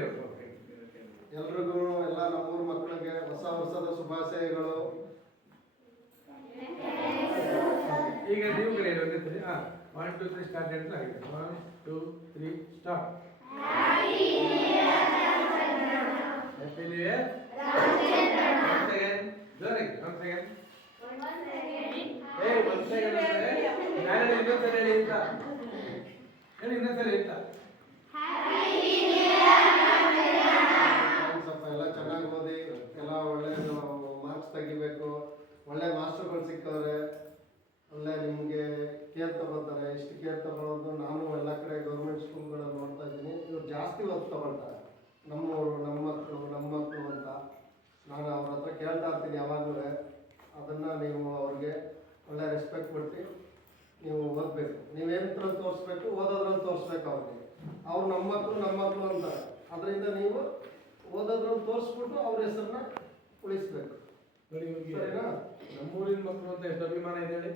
ಮುಗಿಲಿ. ಎಲ್ರಿಗೂ ಎಲ್ಲ ನಮ್ಮೂರು ಮಕ್ಕಳಿಗೆ ಹೊಸ ವರ್ಷದ ಶುಭಾಶಯಗಳು. ಈಗ ನೀವು ಕರೆಯಿರಿ ಒಂದೇ. 1 2 3 ಸ್ಟಾರ್ಟ್ ಅಂತ ಆಗಿದೆ. 1 2 3 start. Happy new year. once again ಜೋರಾಗಿ once again. once again ಅಂದ್ರೆ ನಾನು ಇನ್ನೊಂದ್ಸಲ ಹೇಳಿ ಅಂತ ಹೇಳಿ, ಇನ್ನೊಂದ್ಸಲ ಹೇಳ್ತಾ ಸ್ವಲ್ಪ ಎಲ್ಲ ಚೆನ್ನಾಗಿ ಓದಿ, ಎಲ್ಲ ಒಳ್ಳೆ ಮಾರ್ಕ್ಸ್ ತೆಗಿಬೇಕು. ಒಳ್ಳೆ ಮಾಸ್ಟರ್ಗಳು ಸಿಕ್ಕವ್ರೆ, ಒಳ್ಳೆ ನಿಮಗೆ ಕೇರ್ ತಗೋತಾರೆ. ಇಷ್ಟು ಕೇರ್ ತಗೊಳ್ಳೋದು ನಾನು ಎಲ್ಲ ಕಡೆ ಗೌರ್ಮೆಂಟ್ ಸ್ಕೂಲ್ಗಳಲ್ಲಿ ನೋಡ್ತಾ ಇದ್ದೀನಿ. ಇವ್ರು ಜಾಸ್ತಿ ಒತ್ತು ತಗೊಳ್ತಾರೆ. ನಮ್ಮವರು ನಮ್ಮ ಮಕ್ಕಳು ಅಂತ ನಾನು ಅವ್ರ ಹತ್ರ ಕೇಳ್ತಾ ಇರ್ತೀನಿ ಯಾವಾಗಲೂ. ಅದನ್ನು ನೀವು ಅವ್ರಿಗೆ ಒಳ್ಳೆ ರೆಸ್ಪೆಕ್ಟ್ ಕೊಟ್ಟು ನೀವು ಓದಬೇಕು. ನೀವೇನು ತೋರಿಸ್ಬೇಕು, ಓದೋದ್ರಲ್ಲಿ ತೋರಿಸ್ಬೇಕು ಅವ್ರಿಗೆ. ಅವ್ರು ನಮ್ಮ ಮಕ್ಕಳು ಅಂತಾರೆ. ಅದರಿಂದ ನೀವು ಓದೋದ್ರಲ್ಲಿ ತೋರಿಸ್ಬಿಟ್ಟು ಅವ್ರ ಹೆಸರನ್ನ ಉಳಿಸ್ಬೇಕು. ನೋಡಿ, ನಮ್ಮೂರಿನ ಮಕ್ಕಳು ಅಂತ ಎಷ್ಟು ಅಭಿಮಾನ ಇದೆ ಹೇಳಿ.